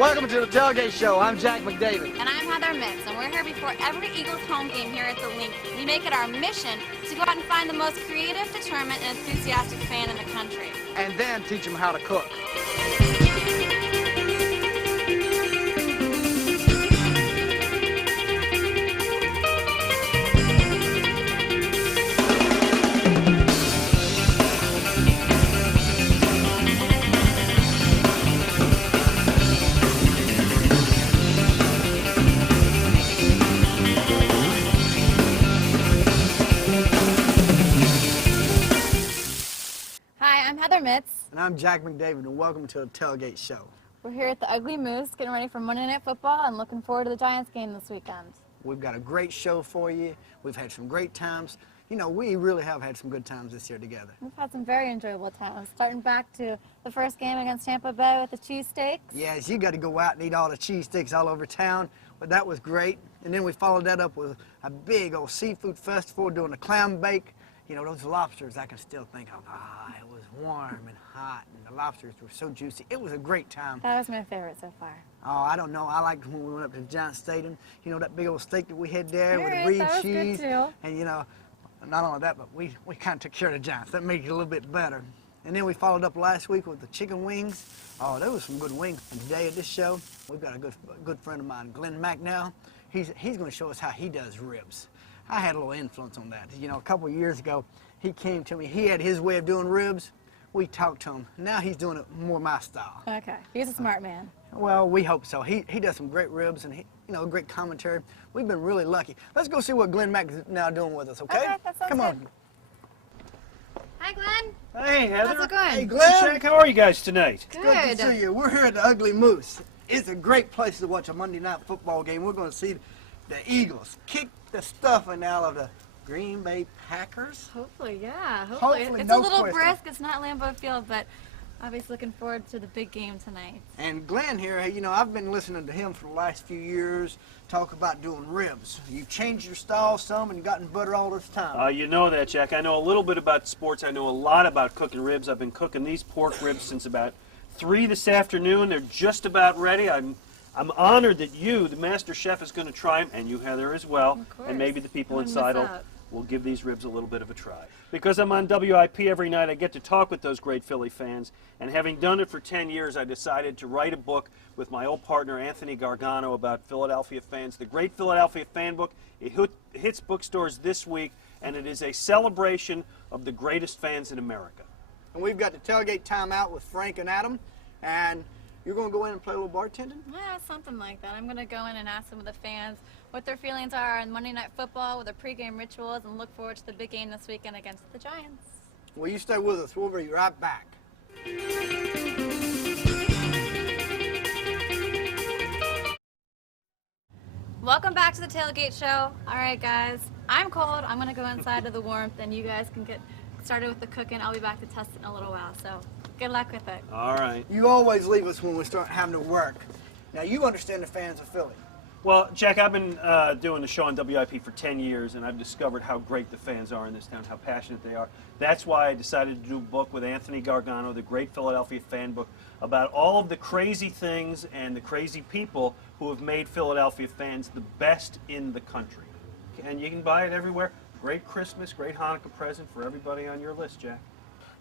Welcome to the Tailgate Show. I'm Jack McDavid. And I'm Heather Mitz, and we're here before every Eagles home game here at the Link. We make it our mission to go out and find the most creative, determined, and enthusiastic fan in the country. And then teach them how to cook. Hi, I'm Heather Mitz. And I'm Jack McDavid, and welcome to the Tailgate Show. We're here at the Ugly Moose, getting ready for Monday Night Football and looking forward to the Giants game this weekend. We've got a great show for you. We've had some great times. You know, we really have had some good times this year together. We've had some very enjoyable times, starting back to the first game against Tampa Bay with the cheesesteaks. Yes, you got to go out and eat all the cheesesteaks all over town. But that was great. And then we followed that up with a big old seafood festival doing a clam bake. You know, those lobsters, I can still think of. It was warm and hot, and the lobsters were so juicy. It was a great time. That was my favorite so far. Oh, I don't know. I liked when we went up to Giant Stadium. You know, that big old steak that we had there with the That breed was cheese. good too. And, you know, not only that, but we kind of took care of the Giants. That made it a little bit better. And then we followed up last week with the chicken wings. Oh, there was some good wings. And today at this show, we've got a good friend of mine, Glen Macnow. He's going to show us how he does ribs. I had a little influence on that. You know, a couple of years ago, he came to me. He had his way of doing ribs. We talked to him. Now he's doing it more my style. Okay, he's a smart man. Well, we hope so. He does some great ribs and great commentary. We've been really lucky. Let's go see what Glen Mac is now doing with us, okay? Okay, that sounds Come on. good. Hi, Glenn. Hey, Heather. How's it going? Hey, Glenn. Jack, how are you guys tonight? Good to see you. We're here at the Ugly Moose. It's a great place to watch a Monday night football game. We're going to see the Eagles kick the stuffing out of the Green Bay Packers. Hopefully, yeah. Hopefully, It's no a little question. brisk. It's not Lambeau Field, but obviously looking forward to the big game tonight. And Glenn here, you know, I've been listening to him for the last few years talk about doing ribs. You've changed your style some and gotten better all this time. You know that, Jack. I know a little bit about sports. I know a lot about cooking ribs. I've been cooking these pork ribs since about 3 this afternoon. They're just about ready. I'm honored that you, the master chef, is going to try them, and you, Heather, as well. Of course. And maybe the people Don't inside miss out. will give these ribs a little bit of a try. Because I'm on WIP every night, I get to talk with those great Philly fans. And having done it for 10 years, I decided to write a book with my old partner, Anthony Gargano, about Philadelphia fans. The Great Philadelphia Fan Book. It hits bookstores this week, and it is a celebration of the greatest fans in America. And we've got the tailgate timeout with Frank and Adam. And you're going to go in and play a little bartending? Yeah, something like that. I'm going to go in and ask some of the fans what their feelings are on Monday Night Football with their pregame rituals and look forward to the big game this weekend against the Giants. Well, you stay with us. We'll be right back. Welcome back to the Tailgate Show. All right, guys, I'm cold. I'm going to go inside to the warmth, and you guys can get started with the cooking. I'll be back to test it in a little while, so good luck with it. All right. You always leave us when we start having to work. Now, you understand the fans of Philly. Well, Jack, I've been doing the show on WIP for 10 years, and I've discovered how great the fans are in this town, how passionate they are. That's why I decided to do a book with Anthony Gargano, the Great Philadelphia Fan Book, about all of the crazy things and the crazy people who have made Philadelphia fans the best in the country. And you can buy it everywhere. Great Christmas, great Hanukkah present for everybody on your list, Jack.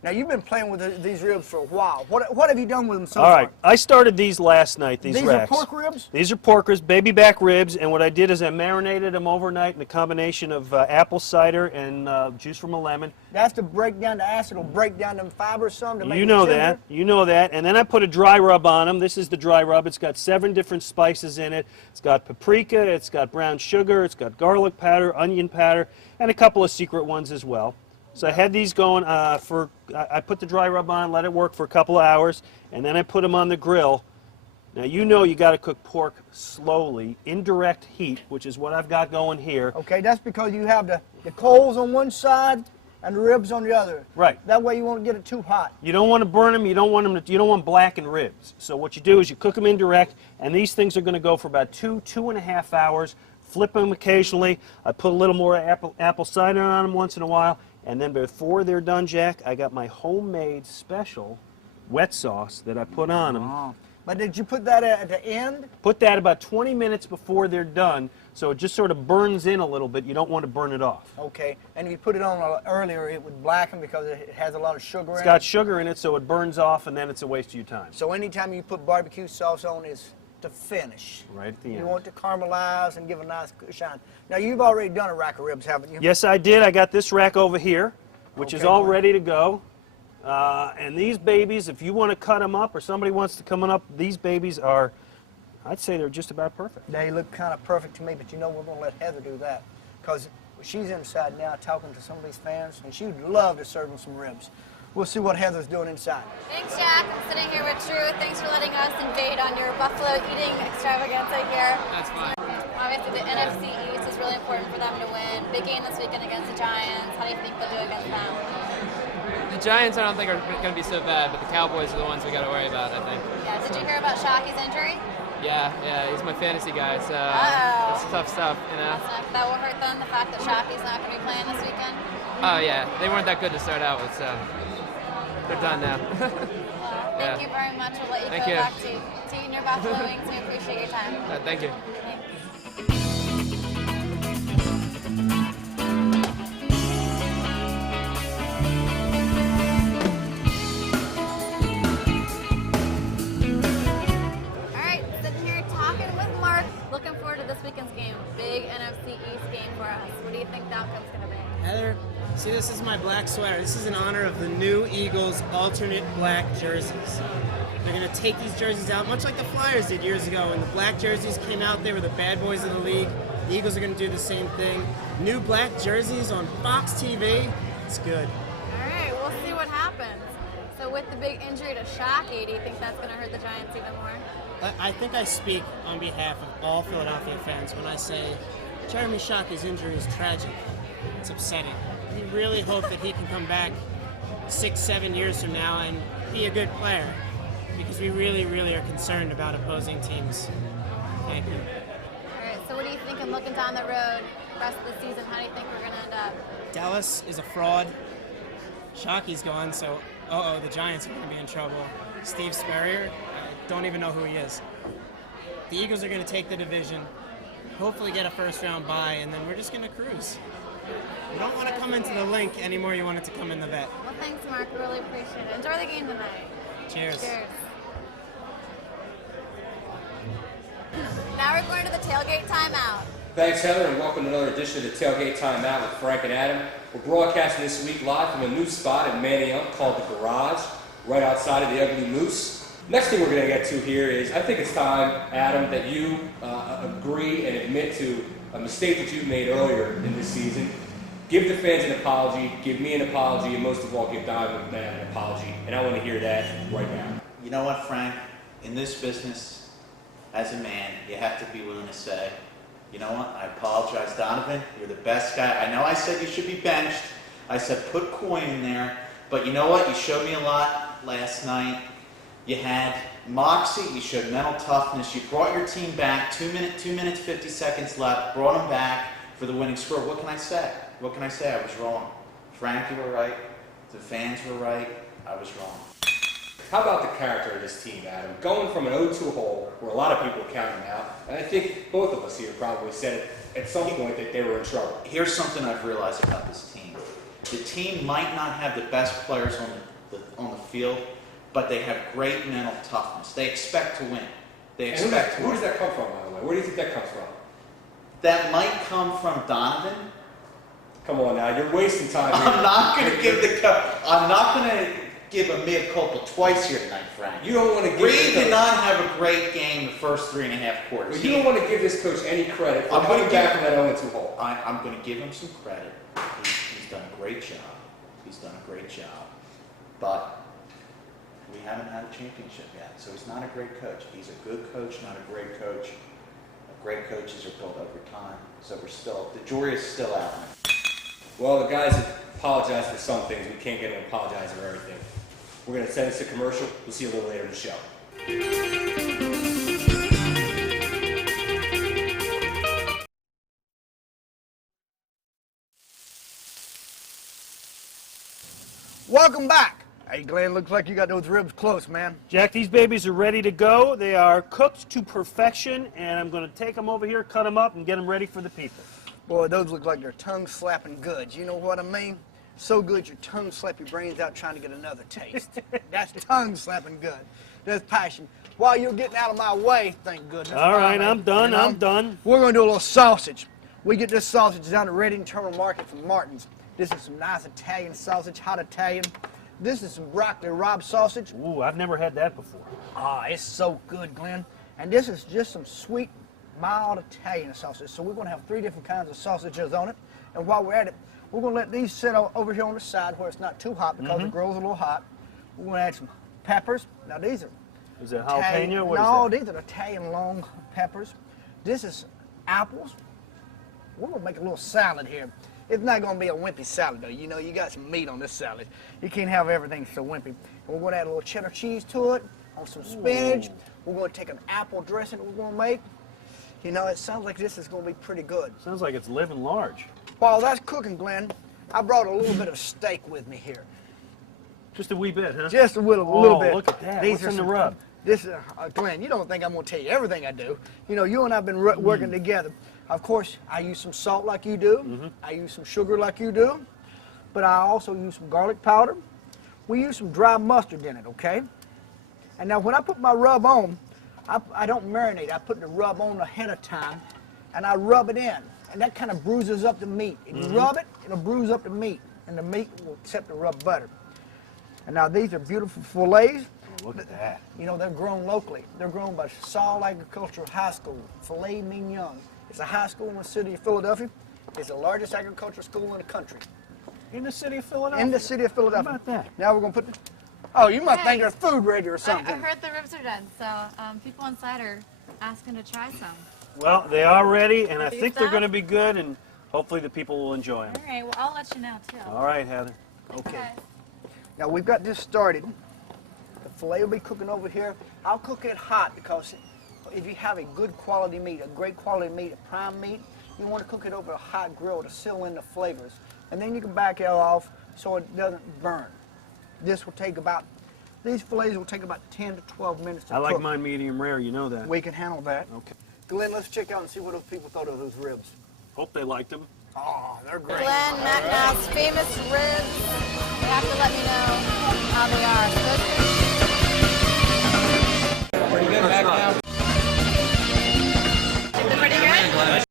Now, you've been playing with these ribs for a while. What have you done with them so All far? right, I started these last night, these These racks. are pork ribs? These are pork ribs, baby back ribs, and what I did is I marinated them overnight in a combination of apple cider and juice from a lemon. That's to break down the acid. It'll break down them fibers some to make You them know tender. that, you know that. And then I put a dry rub on them. This is the dry rub. It's got 7 different spices in it. It's got paprika, it's got brown sugar, it's got garlic powder, onion powder, and a couple of secret ones as well. So I had these going I put the dry rub on, let it work for a couple of hours, and then I put them on the grill. Now you know you got to cook pork slowly, indirect heat, which is what I've got going here. Okay, that's because you have the coals on one side and the ribs on the other. Right. That way you won't get it too hot. You don't want to burn them. You don't want blackened ribs. So what you do is you cook them indirect, and these things are going to go for about 2.5 hours. Flip them occasionally. I put a little more apple cider on them once in a while. And then before they're done, Jack, I got my homemade special wet sauce that I put on them. Oh. But did you put that at the end? Put that about 20 minutes before they're done, so it just sort of burns in a little bit. You don't want to burn it off. Okay. And if you put it on earlier, it would blacken because it has a lot of sugar in it? It's got sugar in it, so it burns off, and then it's a waste of your time. So anytime you put barbecue sauce on, is to finish. Right at the end. You want to caramelize and give a nice shine. Now, you've already done a rack of ribs, haven't you? Yes, I did. I got this rack over here, which is Okay, all good. ready to go. And these babies, if you want to cut them up or somebody wants to come up, these babies are, I'd say they're just about perfect. They look kind of perfect to me, but you know we're going to let Heather do that because she's inside now talking to some of these fans, and she would love to serve them some ribs. We'll see what Heather's doing inside. Thanks, Jack. I'm sitting here with Drew. Thanks for letting us invade on your buffalo eating extravaganza here. That's fine. Obviously, the NFC East is really important for them to win. Big game this weekend against the Giants. How do you think they'll do against them? The Giants, I don't think are going to be so bad, but the Cowboys are the ones we got to worry about, I think. Yeah. Did you hear about Shockey's injury? Yeah, he's my fantasy guy, so Uh-oh. it's tough stuff, you know. That will hurt them. The fact that Shockey's not going to be playing this weekend. Oh yeah, they weren't that good to start out with, so they're done now. Thank you very much. We'll let you Thank go you. back to eating your buffalo wings. We appreciate your time. Thank you. Thanks. All right, sitting here talking with Mark. Looking forward to this weekend's game. Big NFC East game for us. What do you think the outcome's going to be? Heather, see, this is my black sweater. This is in honor of the new Eagles alternate black jerseys. They're going to take these jerseys out, much like the Flyers did years ago. When the black jerseys came out, they were the bad boys of the league. The Eagles are going to do the same thing. New black jerseys on Fox TV. It's good. All right, we'll see what happens. So with the big injury to Shockey, do you think that's going to hurt the Giants even more? I think I speak on behalf of all Philadelphia fans when I say Jeremy Shockey's injury is tragic. It's upsetting. We really hope that he can come back 6-7 years from now and be a good player, because we really, really are concerned about opposing teams. Thank you. All right, so what are you thinking looking down the road, rest of the season? How do you think we're going to end up? Dallas is a fraud. Shockey's gone, so the Giants are going to be in trouble. Steve Spurrier, I don't even know who he is. The Eagles are going to take the division, hopefully get a first-round bye, and then we're just going to cruise. You don't want to come into the link anymore. You want it to come in the vet. Well, thanks, Mark. Really appreciate it. Enjoy the game tonight. Cheers. Cheers. Now we're going to the tailgate timeout. Thanks, Heather, and welcome to another edition of the Tailgate Timeout with Frank and Adam. We're broadcasting this week live from a new spot in Manayunk called The Garage, right outside of the Ugly Moose. Next thing we're going to get to here is, I think it's time, Adam, that you agree and admit to a mistake that you made earlier in this season. Give the fans an apology, give me an apology, and most of all, give Donovan McNabb an apology. And I want to hear that right now. You know what, Frank? In this business, as a man, you have to be willing to say, you know what, I apologize, Donovan. You're the best guy. I know I said you should be benched. I said put Coy in there. But you know what? You showed me a lot last night. You had moxie. You showed mental toughness. You brought your team back. 2 minutes, 50 seconds left. Brought them back for the winning score. What can I say? What can I say? I was wrong. Frank, you were right. The fans were right. I was wrong. How about the character of this team, Adam? Going from an 0-2 hole, where a lot of people are counting out, and I think both of us here probably said at some point that they were in trouble. Here's something I've realized about this team. The team might not have the best players on the field, but they have great mental toughness. They expect to win. They And expect to who win. does that come from, by the way? Where do you think that comes from? That might come from Donovan. Come on now, you're wasting time here. I'm not going to give a mea culpa twice here tonight, Frank. You don't want to give Reed did not have a great game the first 3.5 quarters. Well, you don't want to give this coach any credit for I'm coming gonna back give- from that 0-2 hole. I'm going to give him some credit. He's done a great job. He's done a great job. But we haven't had a championship yet, so he's not a great coach. He's a good coach, not a great coach. Great coaches are built over time, so the jury is still out. Well, the guys have apologized for some things. We can't get them to apologize for everything. We're going to send this to commercial. We'll see you a little later in the show. Welcome back. Hey, Glenn, looks like you got those ribs close, man. Jack, these babies are ready to go. They are cooked to perfection, and I'm going to take them over here, cut them up, and get them ready for the people. Boy, those look like they're tongue-slapping good. You know what I mean? So good your tongue slap your brains out trying to get another taste. That's tongue-slapping good. That's passion. While you're getting out of my way, thank goodness. All right, finally, I'm done, you know, I'm done. We're going to do a little sausage. We get this sausage down at Reading Terminal Market from Martin's. This is some nice Italian sausage, hot Italian. This is some broccoli rabe sausage. Ooh, I've never had that before. Ah, it's so good, Glenn. And this is just some sweet, mild Italian sausage. So we're going to have 3 different kinds of sausages on it. And while we're at it, we're going to let these sit over here on the side where it's not too hot because the grill's a little hot. We're going to add some peppers. Now these are Is it Italian, jalapeno? What no, is that? these are Italian long peppers. This is apples. We're going to make a little salad here. It's not going to be a wimpy salad, though. You know, you got some meat on this salad. You can't have everything so wimpy. And we're going to add a little cheddar cheese to it, on some spinach. Ooh. We're going to take an apple dressing that we're going to make. You know, it sounds like this is going to be pretty good. Sounds like it's living large. While that's cooking, Glenn, I brought a little bit of steak with me here. Just a wee bit, huh? Just a little Oh, bit. look at that. These What's are in the some- rub? This is, Glenn, you don't think I'm going to tell you everything I do. You know, you and I have been working together. Of course, I use some salt like you do. I use some sugar like you do. But I also use some garlic powder. We use some dry mustard in it, okay? And now when I put my rub on, I don't marinate. I put the rub on ahead of time, and I rub it in. And that kind of bruises up the meat. If you rub it, it'll bruise up the meat, and the meat will accept the rub better. And now these are beautiful fillets. Oh, look at that. You know, they're grown locally. They're grown by Saul Agricultural High School, Filet Mignon. It's a high school in the city of Philadelphia. It's the largest agricultural school in the country. In the city of Philadelphia? In the city of Philadelphia. How about that? Now we're going to put the... Oh, you must Hey. think there's food ready or I something. heard the ribs are done, so people inside are asking to try some. Well, they are ready, and I Beef think they're up? going to be good, and hopefully the people will enjoy them. All right, well, I'll let you know, too. All right, Heather. Okay. Okay. Now we've got this started. The filet will be cooking over here. I'll cook it hot because if you have a good quality meat, a great quality meat, a prime meat, you want to cook it over a hot grill to seal in the flavors. And then you can back it off so it doesn't burn. This will take about, these fillets will take about 10 to 12 minutes to I cook. like mine medium rare, you know that. We can handle that. Okay. Glenn, let's check out and see what those people thought of those ribs. Hope they liked them. Oh, they're great. Glen Macnow's famous ribs. You have to let me know how they are. Pretty good back now. They're pretty good?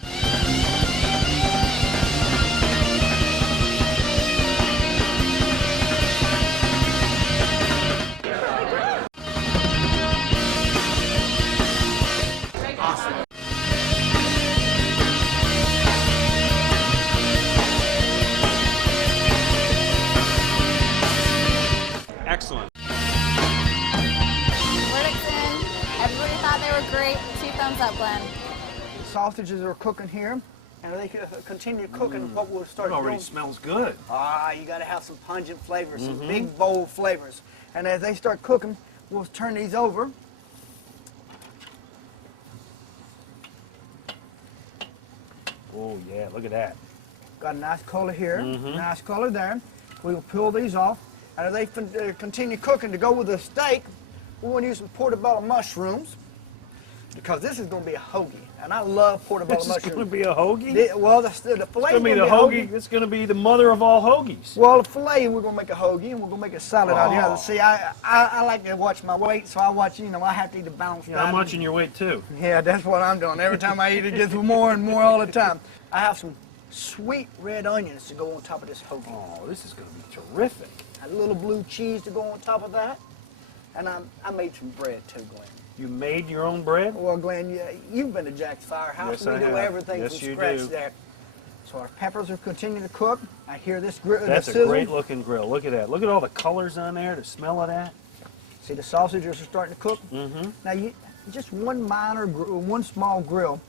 Excellent. Verdict's in. Everybody thought they were great. 2 thumbs up, Glen. Sausages are cooking here, and they can continue cooking. What we'll start It already doing. smells good. Ah, you got to have some pungent flavors, some big, bold flavors. And as they start cooking, we'll turn these over. Oh, yeah, look at that. Got a nice color here, nice color there. We'll peel these off. And as they continue cooking to go with the steak, we're going to use some portobello mushrooms because this is going to be a hoagie. And I love portobello This is mushrooms. going to be a hoagie? Well, the filet It's going to be the hoagie. It's going to be the mother of all hoagies. Well, the filet, we're going to make a hoagie, and we're going to make a salad out here. Oh. See, I like to watch my weight, so I watch, you know, I have to eat a balanced Yeah, I'm diet. watching your weight, too. Yeah, that's what I'm doing. Every time I eat, it gets more and more all the time. I have some sweet red onions to go on top of this hoagie. Oh, this is going to be terrific. A little blue cheese to go on top of that. And I made some bread, too, Glenn. You made your own bread? Well, Glenn, you've been to Jack's Firehouse. Yes, We I do have. everything Yes, from you scratch do. there. So our peppers are continuing to cook. I hear this grill. That's the a sizzle. great looking grill. Look at that. Look at all the colors on there, the smell of that. See, the sausages are starting to cook. Mm-hmm. Now, just one small grill,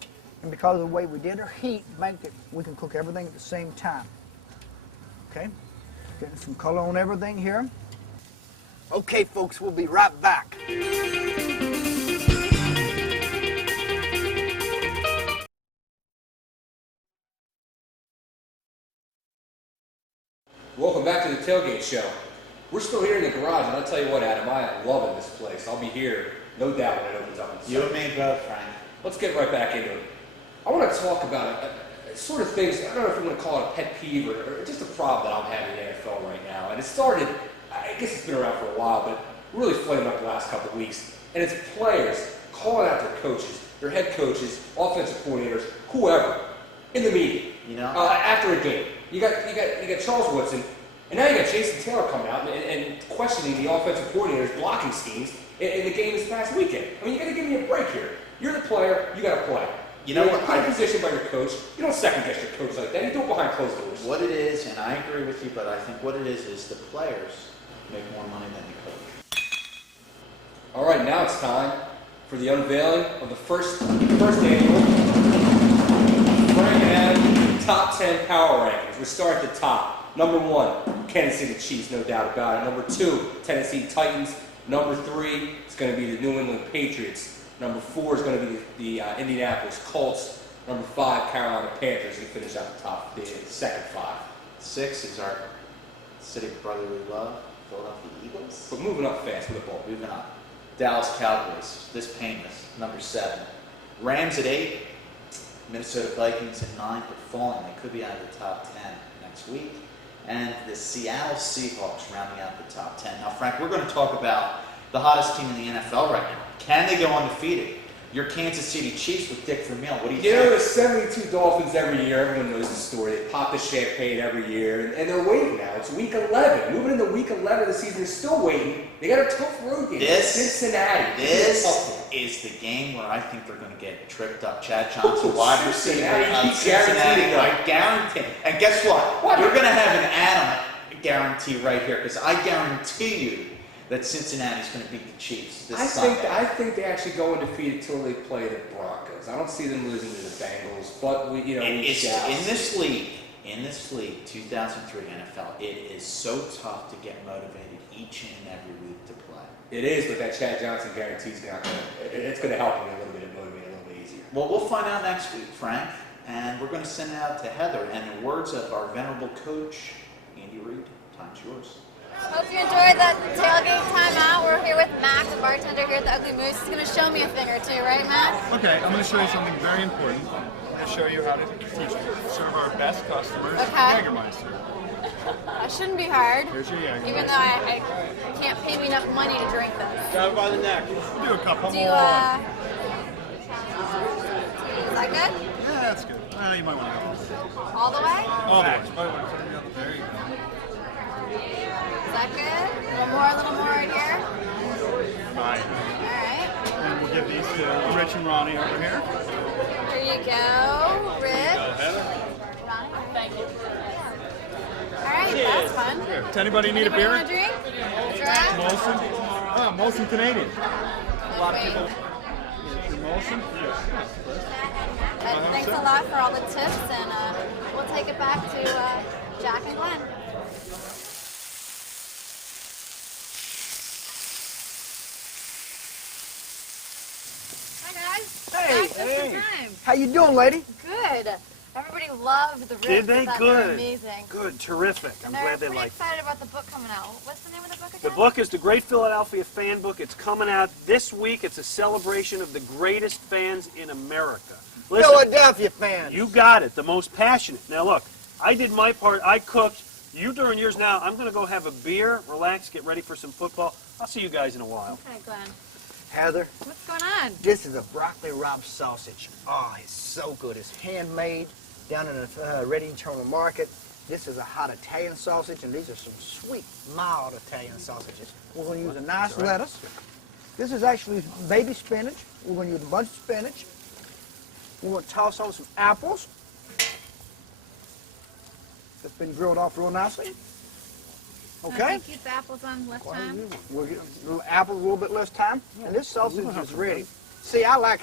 and because of the way we did our heat, we can cook everything at the same time. Okay, getting some color on everything here. Okay, folks, we'll be right back. Welcome back to the Tailgate Show. We're still here in the garage, and I'll tell you what, Adam, I am loving this place. I'll be here, no doubt, when it opens up. You and me both, Frank. Let's get right back into it. I want to talk about sort of things, I don't know if you want to call it a pet peeve or just a problem that I'm having in the NFL right now. And it started, I guess it's been around for a while, but really flamed up the last couple of weeks. And it's players calling out their coaches, their head coaches, offensive coordinators, whoever, in the media. You know, after a game. You got Charles Woodson, and now you got Jason Taylor coming out and questioning the offensive coordinator's blocking schemes in the game this past weekend. I mean, you got to give me a break here. You're the player. You got to play. You know what? You're positioned by your coach. You don't second guess your coach like that. You do it behind closed doors. What it is, and I agree with you, but I think what it is the players make more money than the coach. All right, now it's time for the unveiling of the first annual Frank and Adam Top 10 Power Rankings. We start at the top. Number 1, Kansas City Chiefs, no doubt about it. Number 2, Tennessee Titans. Number 3, it's going to be the New England Patriots. Number 4 is going to be the Indianapolis Colts. Number 5, Carolina Panthers. We finish out the top, the second 5. 6 is our city of brotherly love, Philadelphia Eagles. But moving up fast with the ball. Moving up. Dallas Cowboys, this painless, number 7. Rams at 8. Minnesota Vikings at 9, but falling. They could be out of the top 10 next week. And the Seattle Seahawks rounding out the top 10. Now, Frank, we're going to talk about the hottest team in the NFL right now. Can they go undefeated? Your Kansas City Chiefs with Dick Vermeil. What do you think? You know, the 72 Dolphins every year. Everyone knows the story. They pop the champagne every year, and they're waiting now. It's week 11. Moving into week 11 of the season, they're still waiting. They got a tough road game. Cincinnati. This is the game where I think they're going to get tripped up. Chad Johnson, wide receiver of Cincinnati. I guarantee. And guess what? You're going to have an Adam guarantee right here, because I guarantee you that Cincinnati's going to beat the Chiefs this Sunday. I think they actually go undefeated until they play the Broncos. I don't see them losing to the Bengals, but in this league, 2003 NFL, it is so tough to get motivated each and every week to play. It is, but that Chad Johnson guarantee's it's going to help you a little bit and motivate a little bit easier. Well, we'll find out next week, Frank, and we're going to send it out to Heather. And in the words of our venerable coach, Andy Reid, time's yours. Hope you enjoyed that tailgate timeout. We're here with Mac, the bartender here at the Ugly Moose. He's going to show me a thing or two, right, Mac? Okay, I'm going to show you something very important. I'm going to show you how to serve our best customers Jägermeister. That shouldn't be hard. Here's your Jägermeister. Even though I can't pay me enough money to drink this. Grab it by the neck. We'll do a couple more. Is that good? Yeah, that's good. Well, you might want to go. All the way? Oh, next. There you go. Is that good? A little more right here? Fine. Alright. And we'll give these to Rich and Ronnie over here. Here you go, Rich. Ronnie? Thank you. Alright, that's fun. Here. Does anybody need a beer? Want a drink? Draft? Molson? Oh, Molson Canadian. A lot of people. Here's your Molson. Thanks a lot for all the tips, and we'll take it back to Jack and Glen. Hey. How you doing, lady? Good. Everybody loved the ribs. Did they? Thought they were Good. Amazing. Good. Terrific. I'm glad they pretty liked it. excited about the book coming out. What's the name of the book again? The book is The Great Philadelphia Fan Book. It's coming out this week. It's a celebration of the greatest fans in America. Listen, Philadelphia fans. you got it. The most passionate. Now, look, I did my part. I cooked. You doing yours now. I'm going to go have a beer, relax, get ready for some football. I'll see you guys in a while. Okay, Glenn. Heather, What's going on? this is a broccoli rabe sausage. Oh, it's so good. It's handmade down in the Ready Internal Market. This is a hot Italian sausage, and these are some sweet, mild Italian sausages. We're going to use a nice lettuce. This is actually baby spinach. We're going to use a bunch of spinach. We're going to toss on some apples. That's been grilled off real nicely. Okay? Keep the apples on less time. We'll get apples a little bit less time, and this sausage is ready. See, I like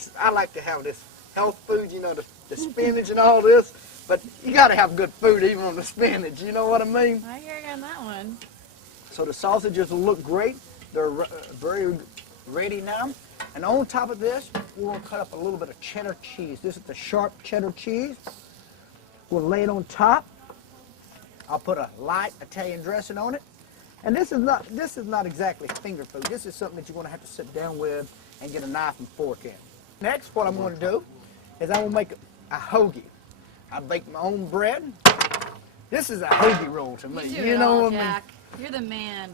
to have this health food, you know, the spinach and all this, but you got to have good food even on the spinach. You know what I mean? I hear you on that one. So the sausages will look great. They're very ready now. And on top of this, we're going to cut up a little bit of cheddar cheese. This is the sharp cheddar cheese. We'll lay it on top. I'll put a light Italian dressing on it. And this is not exactly finger food. This is something that you're going to have to sit down with and get a knife and fork in. Next, what I'm going to do is I'm going to make a hoagie. I bake my own bread. This is a hoagie roll to me. You do it know all, what I mean? Jack. You're the man.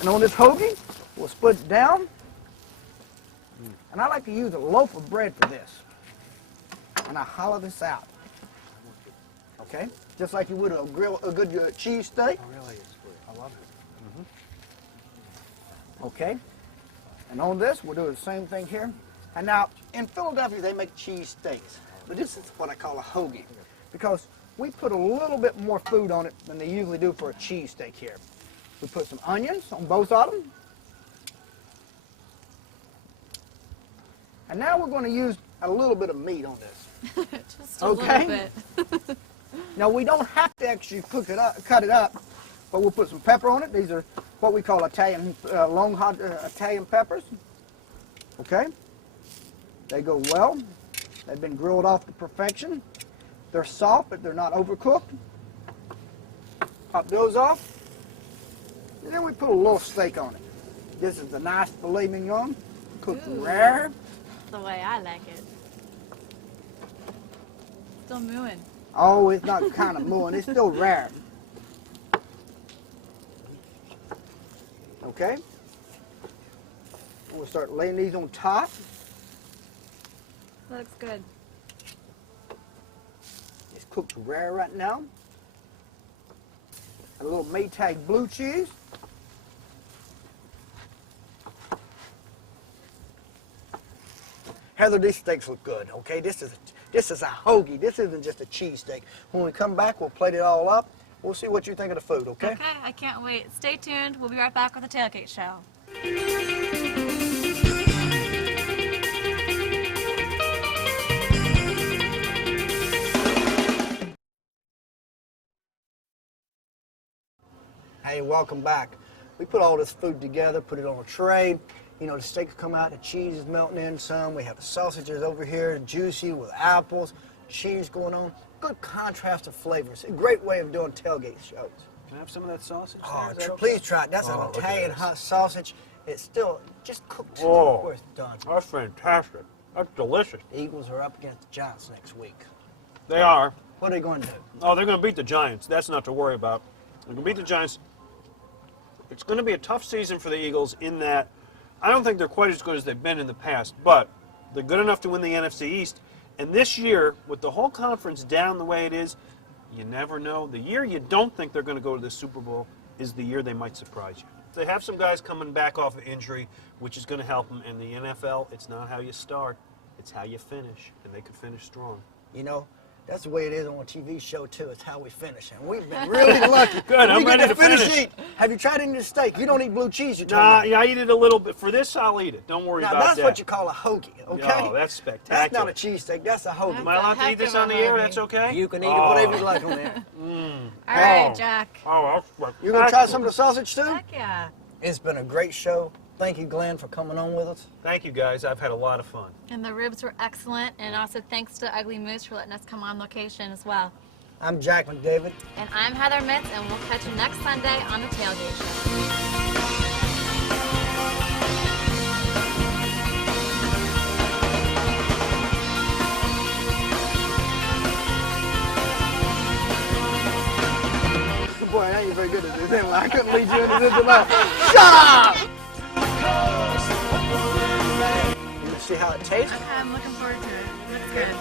And on this hoagie, we'll split it down. And I like to use a loaf of bread for this. And I hollow this out. Okay? Just like you would a good cheese steak. Really, it's good. I love it. Okay? And on this, we'll do the same thing here. And now, in Philadelphia, they make cheese steaks. But this is what I call a hoagie. Because we put a little bit more food on it than they usually do for a cheese steak here. We put some onions on both of them. And now we're going to use a little bit of meat on this. Just a little bit. Now, we don't have to actually cut it up, but we'll put some pepper on it. These are what we call Italian, long hot Italian peppers. Okay? They go well. They've been grilled off to perfection. They're soft, but they're not overcooked. Pop those off. And then we put a little steak on it. This is the nice filet mignon, cooked rare. The way I like it. Still mooing. Oh, it's not kind of mooing. It's still rare. Okay? We'll start laying these on top. Looks good. It's cooked rare right now. A little Maytag blue cheese. Heather, these steaks look good, okay? This is a hoagie. This isn't just a cheese steak. When we come back, we'll plate it all up. We'll see what you think of the food, okay? Okay, I can't wait. Stay tuned. We'll be right back with the Tailgate Show. Hey, welcome back. We put all this food together, put it on a tray. You know, the steaks come out, the cheese is melting in some. We have the sausages over here, juicy with apples, cheese going on. Good contrast of flavors. A great way of doing tailgate shows. Can I have some of that sausage? Oh, there? please try it. That's Oh, an look at Italian this. hot sausage. It's still just cooked Oh. before it's done. That's fantastic. That's delicious. The Eagles are up against the Giants next week. They are. What are they going to do? Oh, they're going to beat the Giants. That's not to worry about. They're going to beat the Giants. It's going to be a tough season for the Eagles in that I don't think they're quite as good as they've been in the past, but they're good enough to win the NFC East. And this year, with the whole conference down the way it is, you never know. The year you don't think they're going to go to the Super Bowl is the year they might surprise you. They have some guys coming back off of injury, which is going to help them. In the NFL, it's not how you start, it's how you finish, and they could finish strong. You know, that's the way it is on a TV show, too. It's how we finish. And we've been really lucky. Good, I'm We get ready to finish. eat. Have you tried any of the steak? You don't eat blue cheese, you told Nah, me. yeah, I eat it a little bit. For this, I'll eat it. Don't worry Now, about that's that. what you call a hoagie, okay? Oh, that's spectacular. That's not a cheesesteak. That's a hoagie. Am I allowed to eat this on the air? That's okay? You can eat it whatever you like on there. All right, Oh. Jack. Oh, that's You gonna try some of the sausage too? Heck yeah. It's been a great show. Thank you, Glenn, for coming on with us. Thank you, guys. I've had a lot of fun. And the ribs were excellent. And also thanks to Ugly Moose for letting us come on location as well. I'm Jack McDavid. And I'm Heather Mitz, and we'll catch you next Sunday on the Tailgate Show. Boy, I ain't very good at this. Anyway, I couldn't lead you into this tonight. Shut up! You see how it tastes? Okay, I'm looking forward to it. Looks good.